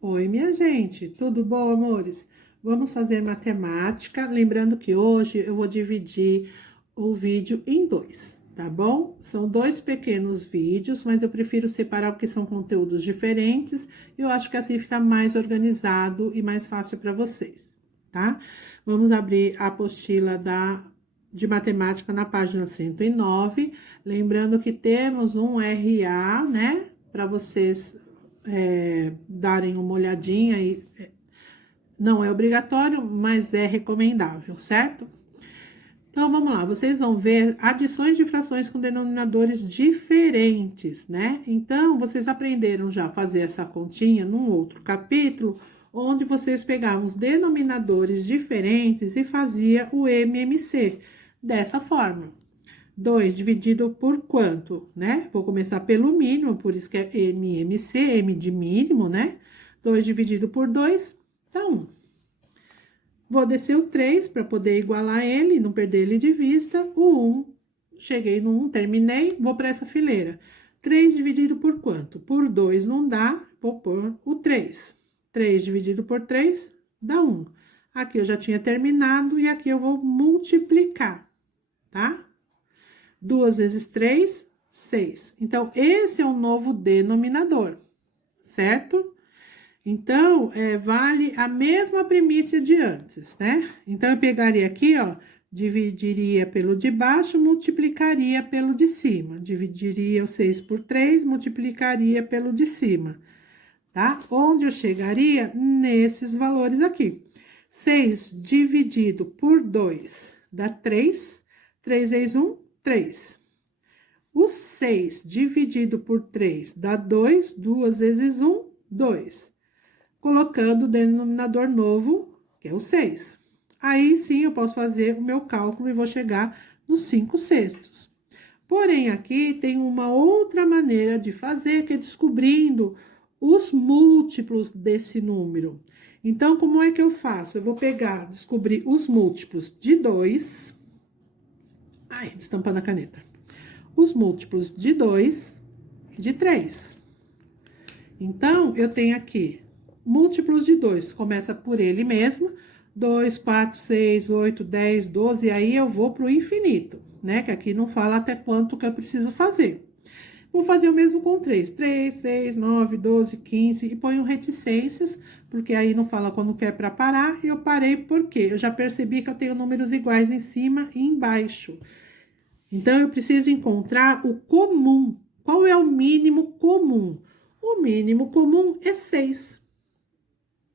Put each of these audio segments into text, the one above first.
Oi, minha gente, tudo bom, amores? Vamos fazer matemática. Lembrando que hoje eu vou dividir o vídeo em dois, tá bom? São dois pequenos vídeos, mas eu prefiro separar porque são conteúdos diferentes. Eu acho que assim fica mais organizado e mais fácil para vocês, tá? Vamos abrir a apostila de matemática na página 109. Lembrando que temos um RA, né? Para vocês darem uma olhadinha e não é obrigatório, mas é recomendável, certo? Então vamos lá, vocês vão ver adições de frações com denominadores diferentes, né? Então vocês aprenderam já a fazer essa continha num outro capítulo, onde vocês pegavam os denominadores diferentes e fazia o MMC dessa forma. 2 dividido por quanto, né? Vou começar pelo mínimo, por isso que é MMC, M de mínimo, né? 2 dividido por 2 dá 1. Vou descer o 3 para poder igualar ele, não perder ele de vista. O 1, cheguei no 1, terminei, vou para essa fileira. 3 dividido por quanto? Por 2 não dá, vou pôr o 3. 3 dividido por 3 dá 1. Aqui eu já tinha terminado e aqui eu vou multiplicar, tá? 2 vezes 3, 6. Então, esse é o novo denominador, certo? Então, vale a mesma premissa de antes, né? Então, eu pegaria aqui, ó, dividiria pelo de baixo, multiplicaria pelo de cima. Dividiria o 6 por 3, multiplicaria pelo de cima, tá? Onde eu chegaria? Nesses valores aqui. 6 dividido por 2 dá 3. 3 vezes 1, 3. O 6 dividido por 3 dá 2. 2 vezes 1, 2. Colocando o denominador novo, que é o 6. Aí, sim, eu posso fazer o meu cálculo e vou chegar nos 5/6. Porém, aqui tem uma outra maneira de fazer, que é descobrindo os múltiplos desse número. Então, como é que eu faço? Eu vou pegar, descobrir os múltiplos de 2. Ai, destampando a caneta. Os múltiplos de 2 e de 3. Então, eu tenho aqui múltiplos de 2, começa por ele mesmo, 2, 4, 6, 8, 10, 12, e aí eu vou para o infinito, né? Que aqui não fala até quanto que eu preciso fazer. Vou fazer o mesmo com 3, 3, 6, 9, 12, 15, e ponho reticências, porque aí não fala quando quer para parar, e eu parei porque eu já percebi que eu tenho números iguais em cima e embaixo. Então, eu preciso encontrar o comum. Qual é o mínimo comum? O mínimo comum é 6.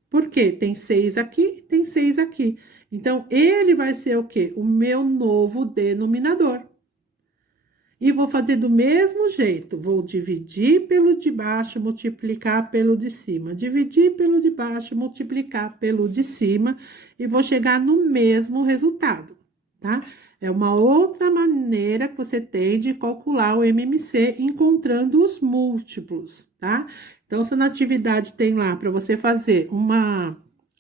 Por quê? Tem 6 aqui, tem 6 aqui. Então, ele vai ser o quê? O meu novo denominador. E vou fazer do mesmo jeito. Vou dividir pelo de baixo, multiplicar pelo de cima. Dividir pelo de baixo, multiplicar pelo de cima. E vou chegar no mesmo resultado, tá? É uma outra maneira que você tem de calcular o MMC encontrando os múltiplos, tá? Então, se na atividade tem lá para você fazer uma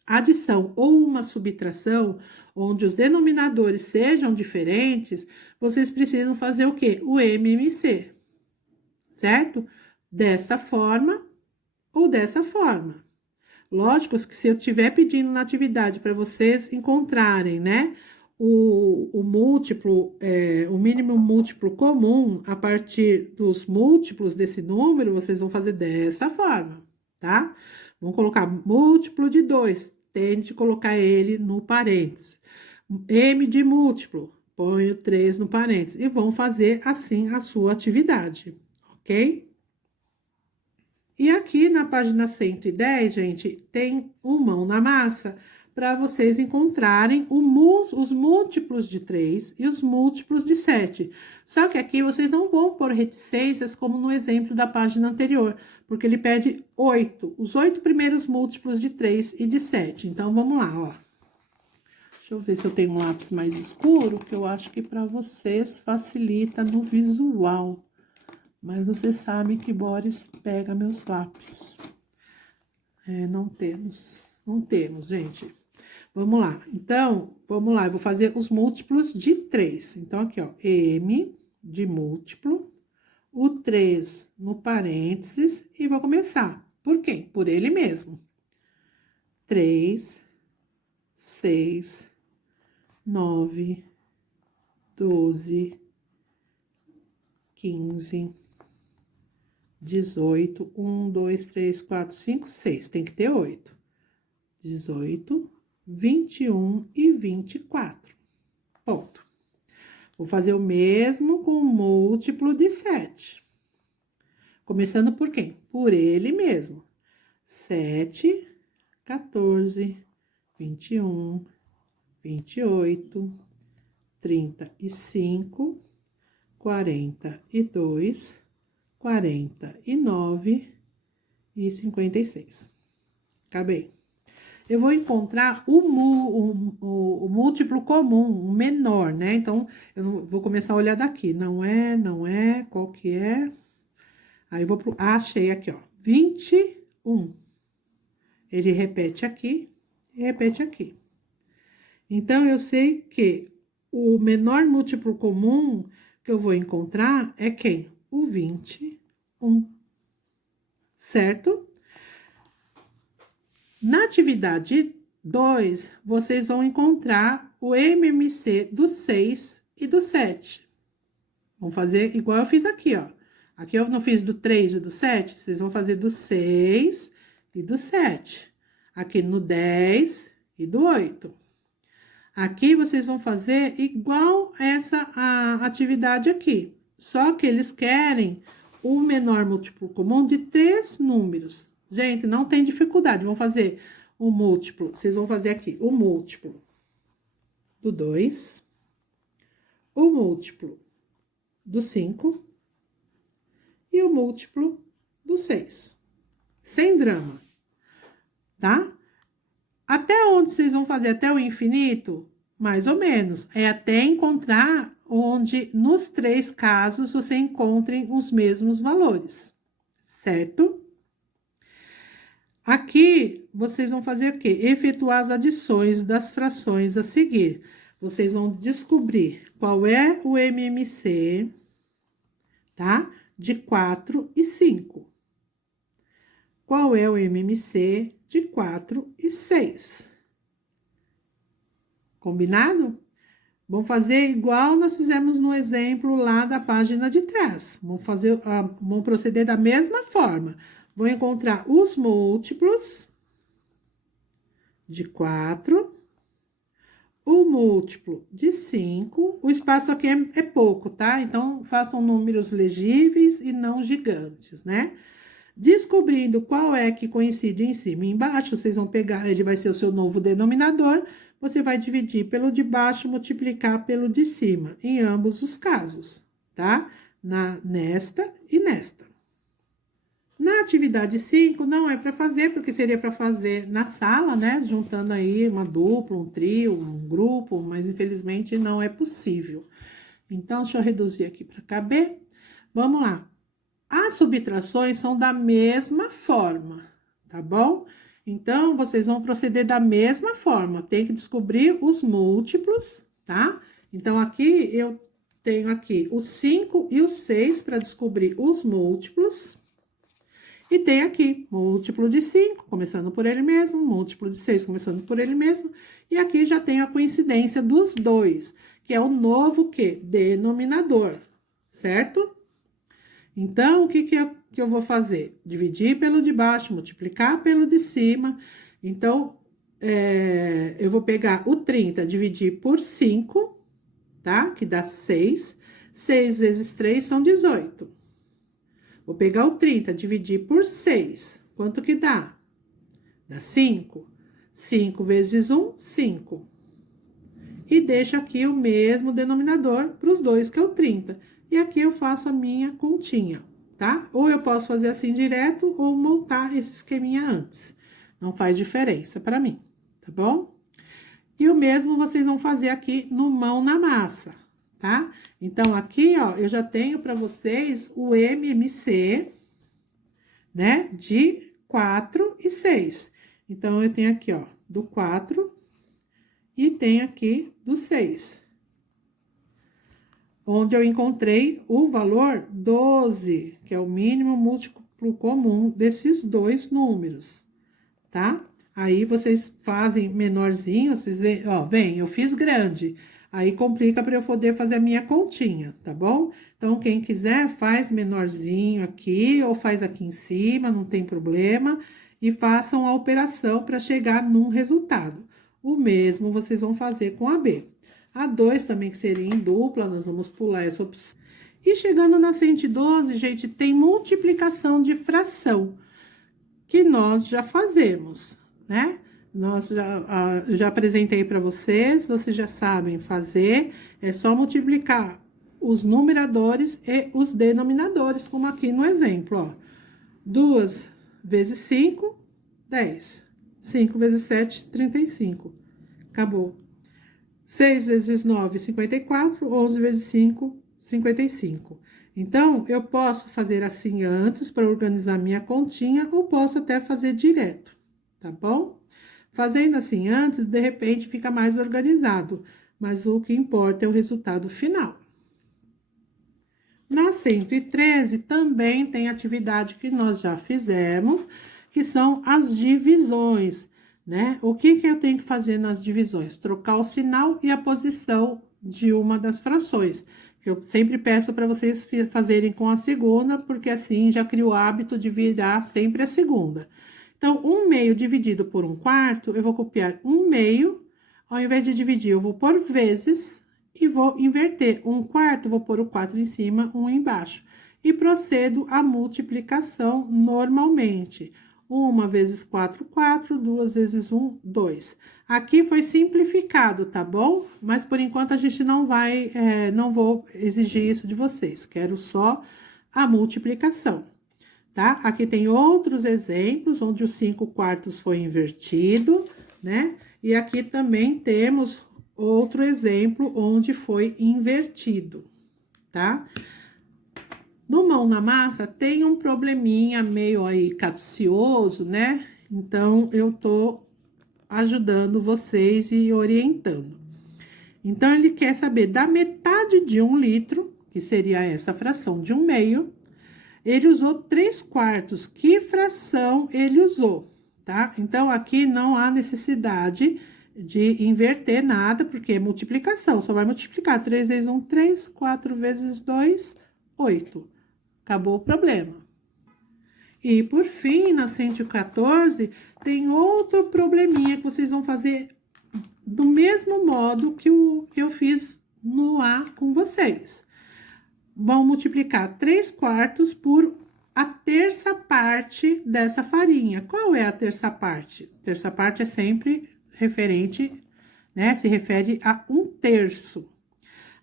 adição ou uma subtração, onde os denominadores sejam diferentes, vocês precisam fazer o quê? O MMC, certo? Desta forma ou dessa forma. Lógico que se eu estiver pedindo na atividade para vocês encontrarem, né? O múltiplo, o mínimo múltiplo comum a partir dos múltiplos desse número, vocês vão fazer dessa forma, tá? Vão colocar múltiplo de 2, tente colocar ele no parênteses. M de múltiplo, põe o 3 no parênteses. E vão fazer assim a sua atividade, ok? E aqui na página 110, gente, tem um mão na massa para vocês encontrarem os múltiplos de 3 e os múltiplos de 7. Só que aqui vocês não vão pôr reticências como no exemplo da página anterior, porque ele pede 8, os 8 primeiros múltiplos de 3 e de 7. Então, vamos lá, ó. Deixa eu ver se eu tenho um lápis mais escuro, que eu acho que para vocês facilita no visual. Mas você sabe que Boris pega meus lápis. Não temos, gente. Vamos lá. Então, vamos lá, eu vou fazer os múltiplos de 3. Então, aqui, ó, M de múltiplo, o 3 no parênteses, e vou começar. Por quê? Por ele mesmo, 3, 6, 9, 12, 15, 18, 1, 2, 3, 4, 5, 6. Tem que ter 8. 18, 21 e 24. Ponto. Vou fazer o mesmo com o múltiplo de 7. Começando por quem? Por ele mesmo. 7, 14, 21, 28, 35, 42, 49 e 56. Acabei. Eu vou encontrar o múltiplo comum, o menor, né? Então, eu vou começar a olhar daqui. Não é, qual que é? Aí, eu vou pro... achei aqui, ó. 21. Ele repete aqui e repete aqui. Então, eu sei que o menor múltiplo comum que eu vou encontrar é quem? O 21. Certo? Na atividade 2, vocês vão encontrar o MMC do 6 e do 7. Vamos fazer igual eu fiz aqui, ó. Aqui eu não fiz do 3 e do 7, vocês vão fazer do 6 e do 7. Aqui no 10 e do 8. Aqui vocês vão fazer igual essa atividade aqui. Só que eles querem o menor múltiplo comum de 3 números. Gente, não tem dificuldade. Vão fazer o múltiplo. Vocês vão fazer aqui o múltiplo do 2, o múltiplo do 5 e o múltiplo do 6. Sem drama, tá? Até onde vocês vão fazer? Até o infinito? Mais ou menos. É até encontrar onde, nos 3 casos, você encontrem os mesmos valores, certo? Aqui, vocês vão fazer o quê? Efetuar as adições das frações a seguir. Vocês vão descobrir qual é o MMC, tá? De 4 e 5. Qual é o MMC de 4 e 6? Combinado? Vamos fazer igual nós fizemos no exemplo lá da página de trás. Vamos proceder da mesma forma. Vou encontrar os múltiplos de 4, o múltiplo de 5. O espaço aqui é pouco, tá? Então, façam números legíveis e não gigantes, né? Descobrindo qual é que coincide em cima e embaixo, vocês vão pegar, ele vai ser o seu novo denominador, você vai dividir pelo de baixo, multiplicar pelo de cima, em ambos os casos, tá? Nesta e nesta. Na atividade 5, não é para fazer, porque seria para fazer na sala, né? Juntando aí uma dupla, um trio, um grupo, mas infelizmente não é possível. Então, deixa eu reduzir aqui para caber. Vamos lá. As subtrações são da mesma forma, tá bom? Então, vocês vão proceder da mesma forma. Tem que descobrir os múltiplos, tá? Então, aqui eu tenho aqui o 5 e o 6 para descobrir os múltiplos. E tem aqui, múltiplo de 5, começando por ele mesmo, múltiplo de 6, começando por ele mesmo. E aqui já tem a coincidência dos dois, que é o novo quê? Denominador, certo? Então, o que eu vou fazer? Dividir pelo de baixo, multiplicar pelo de cima. Então, eu vou pegar o 30, dividir por 5, tá? Que dá 6. 6 vezes 3 são 18. Vou pegar o 30, dividir por 6. Quanto que dá? Dá 5. 5 vezes 1, 5. E deixo aqui o mesmo denominador para os dois, que é o 30. E aqui eu faço a minha continha, tá? Ou eu posso fazer assim direto, ou montar esse esqueminha antes. Não faz diferença para mim, tá bom? E o mesmo vocês vão fazer aqui no mão na massa, tá? Então, aqui, ó, eu já tenho para vocês o MMC, né? De 4 e 6. Então, eu tenho aqui, ó, do 4 e tenho aqui do 6. Onde eu encontrei o valor 12, que é o mínimo múltiplo comum desses dois números, tá? Aí, vocês fazem menorzinho, vocês veem, ó, vem, eu fiz grande. Aí, complica para eu poder fazer a minha continha, tá bom? Então, quem quiser, faz menorzinho aqui, ou faz aqui em cima, não tem problema. E façam a operação para chegar num resultado. O mesmo vocês vão fazer com a B. A 2 também, que seria em dupla, nós vamos pular essa opção. E chegando na 112, gente, tem multiplicação de fração, que nós já fazemos, né? Eu já apresentei para vocês já sabem fazer, é só multiplicar os numeradores e os denominadores, como aqui no exemplo, ó. 2 vezes 5, 10. 5 vezes 7, 35. Acabou. 6 vezes 9, 54. 11 vezes 5, 55. Então, eu posso fazer assim antes para organizar minha continha, ou posso até fazer direto, tá bom? Fazendo assim antes, de repente, fica mais organizado, mas o que importa é o resultado final. Na 113, também tem atividade que nós já fizemos, que são as divisões, né? O que eu tenho que fazer nas divisões? Trocar o sinal e a posição de uma das frações, que eu sempre peço para vocês fazerem com a segunda, porque assim já crio o hábito de virar sempre a segunda. Então, 1/2 dividido por 1/4, eu vou copiar 1/2, ao invés de dividir, eu vou por vezes e vou inverter. 1/4, vou pôr o 4 em cima, 1 embaixo. E procedo a multiplicação normalmente. 1 vezes 4, 4, 2 vezes 1, 2. Aqui foi simplificado, tá bom? Mas por enquanto a gente não vou exigir isso de vocês. Quero só a multiplicação, tá? Aqui tem outros exemplos onde os 5/4 foi invertido, né? E aqui também temos outro exemplo onde foi invertido, tá? No mão na massa tem um probleminha meio aí capcioso, né? Então, eu tô ajudando vocês e orientando. Então, ele quer saber da metade de 1 litro, que seria essa fração de 1/2, ele usou 3/4. Que fração ele usou, tá? Então, aqui não há necessidade de inverter nada, porque é multiplicação, só vai multiplicar. 3 vezes 1, 3, 4 vezes 2, 8. Acabou o problema. E, por fim, na 114, tem outro probleminha que vocês vão fazer do mesmo modo que eu fiz no A com vocês. Vão multiplicar 3/4 por a terça parte dessa farinha. Qual é a terça parte? Terça parte é sempre referente, né? Se refere a 1/3.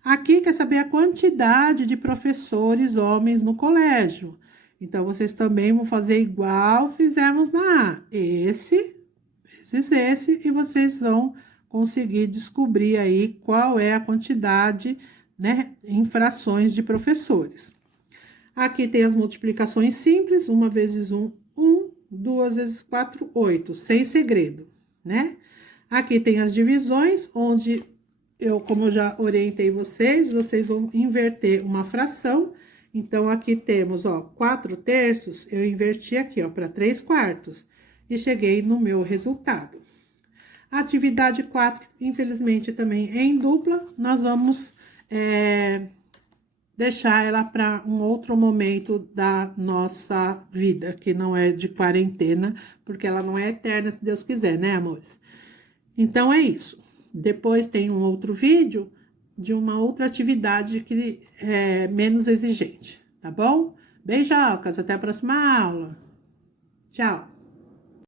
Aqui quer saber a quantidade de professores homens no colégio. Então, vocês também vão fazer igual fizemos na A. Esse, vezes esse, e vocês vão conseguir descobrir aí qual é a quantidade, né, em frações de professores. Aqui tem as multiplicações simples, 1 vezes 1, 1, 2 vezes 4, 8, sem segredo, né? Aqui tem as divisões, onde como eu já orientei vocês vão inverter uma fração. Então, aqui temos, ó, 4/3, eu inverti aqui, ó, para 3/4, e cheguei no meu resultado. A atividade 4, infelizmente, também é em dupla, nós vamos deixar ela para um outro momento da nossa vida, que não é de quarentena, porque ela não é eterna, se Deus quiser, né, amores? Então, é isso. Depois tem um outro vídeo de uma outra atividade que é menos exigente, tá bom? Beijocas, até a próxima aula. Tchau!